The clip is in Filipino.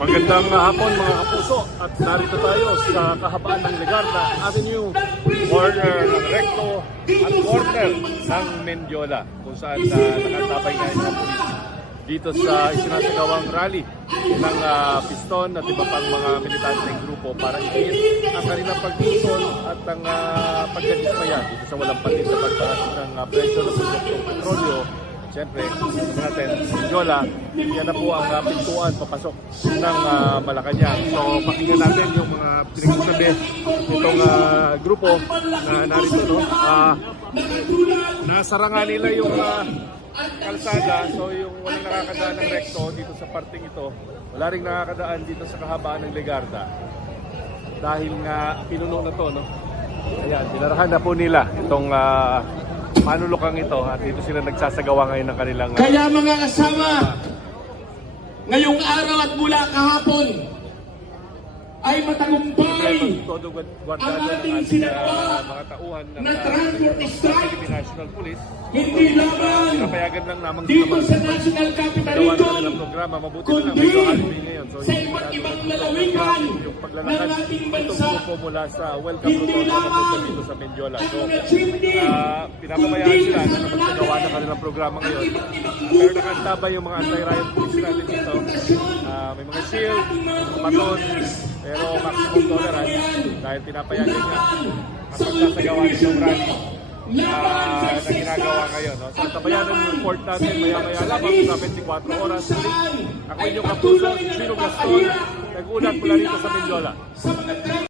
Magandang hapon mga kapuso at narito tayo sa kahabaan ng Legarda Avenue, corner ng Recto at corner ng Mendiola kung saan nakatabay ngayon ng pulis dito sa isinasagawang rally ng Piston at iba pang mga militanteng grupo para itigil ang kanilang pagtutol at ang pagdadismaya dito sa walang patid na pagtaas ng presyo ng produktong petrolyo. Siyempre, natin, Mendiola, yan na po ang pintuan papasok ng Malacanang. So, pakinggan natin yung mga pinagsasabi itong grupo na narito, no? Nasara nga nila yung kalsada, so yung walang nakakadaan ng Recto dito sa parting ito, wala rin nakakadaan dito sa kahabaan ng Legarda. Dahil nga pinuno na to, no? Ayan, dinarahan na po nila itong panulukang ito at dito sila nagsasagawa ngayon ng kanilang kaya mga kasama, ngayong araw at mula kahapon ay matagumpay ang ating sinawa mga tauhan ng na transport strike, National Police. hindi lamang Pinapayagan lang namang dito sa National Capital gawa ng Region, kanilang programa. Mabuti na kundi lang may holiday ngayon. So, sa iba't ibang lalawigan yung ng paglalakad ating itong bansa. grupo mula sa Welcome Hindi Rotonda lamang papunta dito sa Mendiola. So, ang nagsindi, pinapabayaan sila na magsagawa ng kanilang programa ngayon. Pero nakatabay yung mga anti-riot police natin dito. May mga shield, baton, pero maximum tolerance dahil pinapayagan niya ang pagsasagawa nitong rally na ginagawa ngayon. No? So, tabayan ng report natin maya-maya lamang sa 24 oras. Ako inyong kapuso, Chino Gaston, nag-ulat mula dito sa Mendiola. sa mga